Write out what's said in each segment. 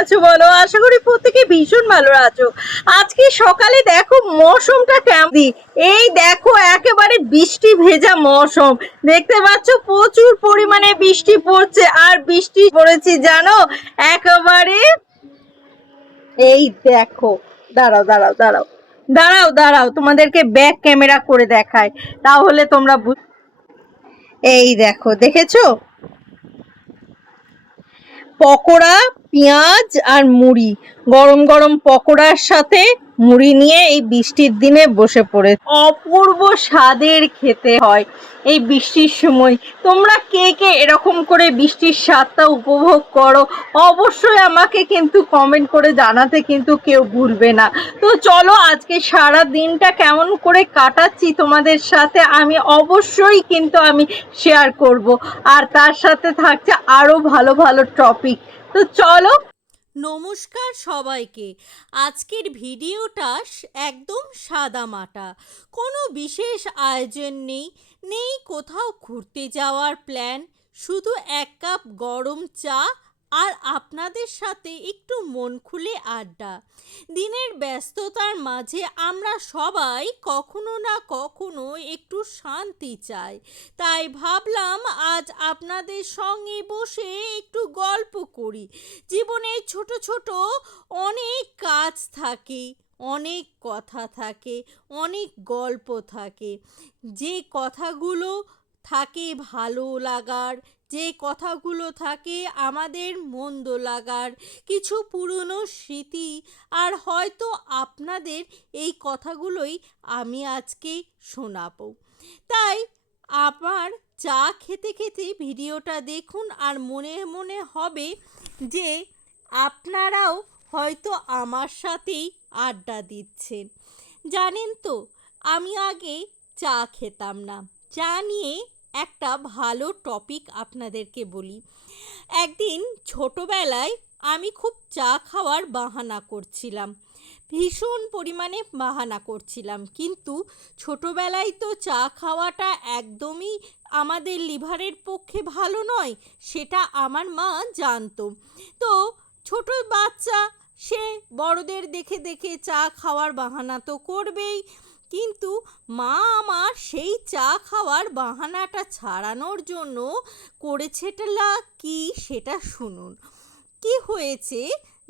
আছো বলো? আশা করি প্রত্যেকে ভীষণ ভালো আছো। আজকে সকালে দেখো মৌসমটা কেমন, এই দেখো একেবারে বৃষ্টি ভেজা মৌসুম। দেখতে পাচ্ছ প্রচুর পরিমাণে বৃষ্টি পড়ছে, আর বৃষ্টি পড়েছি জানো একেবারে। এই দেখো, দাঁড়াও দাঁড়াও দাঁড়াও দাঁড়াও দাঁড়াও তোমাদেরকে ব্যাক ক্যামেরা করে দেখায়, তাহলে তোমরা এই দেখো, দেখেছো পকোড়া, পেঁয়াজ আর মুড়ি, গরম গরম পকোড়ার সাথে মুড়ি নিয়ে এই বৃষ্টির দিনে বসে পড়ে, অপূর্ব স্বাদের খেতে হয় এই বৃষ্টির সময়। তোমরা কে কে এরকম করে বৃষ্টির স্বাদটা উপভোগ করো অবশ্যই আমাকে কিন্তু কমেন্ট করে জানাতে কিন্তু কেউ ভুলবে না। তো চলো আজকে সারা দিনটা কেমন করে কাটাচ্ছি তোমাদের সাথে আমি অবশ্যই কিন্তু আমি শেয়ার করব, আর তার সাথে থাকছে আরো ভালো ভালো টপিক। তো চলো। নমস্কার সবাইকে। আজকের ভিডিওটা একদম সাদামাটা, কোনো বিশেষ আয়োজন নেই, নেই কোথাও ঘুরতে যাওয়ার প্ল্যান, শুধু এক কাপ গরম চা আর আপনাদের সাথে একটু মন খুলে আড্ডা। দিনের ব্যস্ততার মাঝে আমরা সবাই কখনো না কখনো একটু শান্তি চাই, তাই ভাবলাম আজ আপনাদের সঙ্গে বসে একটু গল্প করি। জীবনে ছোট ছোট অনেক কাজ থাকে, অনেক কথা থাকে, অনেক গল্প থাকে, যে কথাগুলো থাকে ভালো লাগার, যে কথাগুলো থাকে আমাদের মন্দ লাগার, কিছু পুরনো স্মৃতি। আর হয়তো আপনাদের এই কথাগুলোই আমি আজকে শোনাবো। তাই আমার চা খেতে খেতে ভিডিওটা দেখুন, আর মনে মনে হবে যে আপনারাও হয়তো আমার সাথেই আড্ডা দিচ্ছেন। জানেন তো, আমি আগে চা খেতাম না। চা নিয়ে একটা ভালো টপিক আপনাদেরকে বলি। একদিন ছোটবেলায় আমি খুব চা খাওয়ার বাহানা করছিলাম, ভীষণ পরিমাণে বাহানা করছিলাম, কিন্তু ছোটবেলায় তো চা খাওয়াটা একদমই আমাদের লিভারের পক্ষে ভালো নয়, সেটা আমার মা জানতো। তো ছোট বাচ্চা, সে বড়দের দেখে দেখে চা খাওয়ার বাহানা তো করবেই, কিন্তু মা আমার সেই চা খাওয়ার বাহানাটা ছাড়ানোর জন্য করেছেটা কি সেটা শুনুন। কি হয়েছে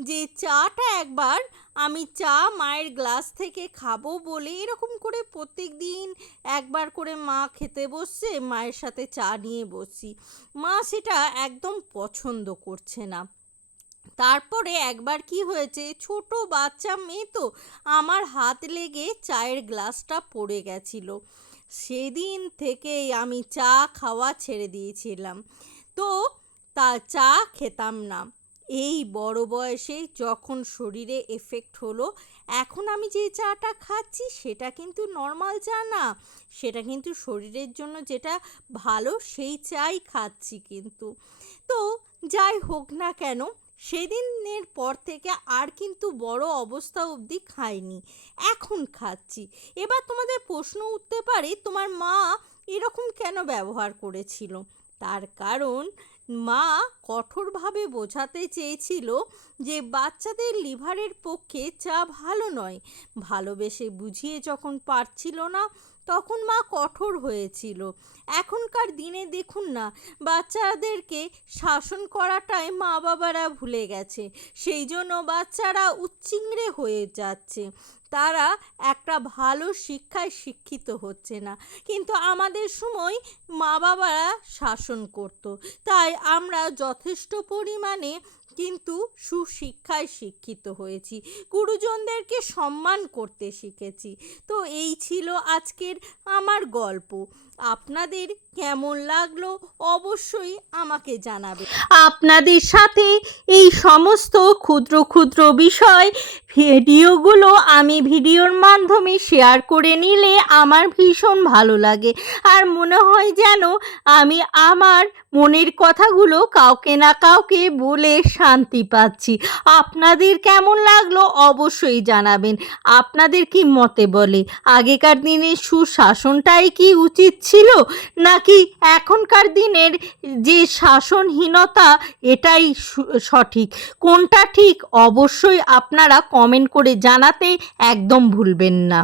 যে চাটা একবার আমি চা মায়ের গ্লাস থেকে খাবো বলে এরকম করে প্রত্যেক দিন একবার করে মা খেতে বসছে, মায়ের সাথে চা নিয়ে বসছি, মা সেটা একদম পছন্দ করছে না। তারপরে একবার কি হয়েছে, ছোট বাচ্চা মেয়ে তো, আমার হাত লেগে চায়ের গ্লাসটা পড়ে গেছিল। সেদিন থেকেই আমি চা খাওয়া ছেড়ে দিয়েছিলাম, তো তা চা খেতাম না। এই বড় বয়সে যখন শরীরে এফেক্ট হলো, এখন আমি যে চাটা খাচ্ছি সেটা কিন্তু নর্মাল চা না, সেটা কিন্তু শরীরের জন্য যেটা ভালো সেই চাই খাচ্ছি। কিন্তু তো যাই হোক না কেন, সেদিনের পর থেকে আর কিন্তু বড় অবস্থা অবধি খাইনি, এখন খাচ্ছি। এবার তোমাদের প্রশ্ন উঠতে পারে, তোমার মা এরকম কেন ব্যবহার করেছিল? তার কারণ মা কঠোরভাবে বোঝাতে চেয়েছিল যে বাচ্চাদের লিভারের পক্ষে চা ভালো নয়। ভালোবেসে বুঝিয়ে যখন পারছিল না, তখন মা কঠোর হয়েছিল। এখনকার দিনে দেখুন না, বাচ্চাদেরকে শাসন করাটাই মা বাবারা ভুলে গেছে, সেই জন্য বাচ্চারা উচ্চিংড়ে হয়ে যাচ্ছে, তারা একটা ভালো শিক্ষায় শিক্ষিত হচ্ছে না। কিন্তু আমাদের সময় মা বাবারা শাসন করত, তাই আমরা যথেষ্ট পরিমাণে কিন্তু সুশিক্ষায় শিক্ষিত হয়েছি, গুরুজনদেরকে সম্মান করতে শিখেছি। তো এই ছিল আজকের আমার গল্প। আপনাদের কেমন লাগলো অবশ্যই আমাকে জানাবে। আপনাদের সাথে এই সমস্ত ক্ষুদ্র ক্ষুদ্র বিষয় ভিডিওগুলো আমি ভিডিওর মাধ্যমে শেয়ার করে নিলে আমার ভীষণ ভালো লাগে, আর মনে হয় যেন আমি আমার মনের কথাগুলো কাউকে না কাউকে বলে শান্তি পাচ্ছি। আপনাদের কেমন লাগলো অবশ্যই জানাবেন। আপনাদের কি মতে বলে আগেকার দিনের সুশাসনটাই কি উচিত ছিল, নাকি এখনকার দিনের যে শাসনহীনতা এটাই সঠিক? কোনটা ঠিক অবশ্যই আপনারা কমেন্ট করে জানাতে একদম ভুলবেন না।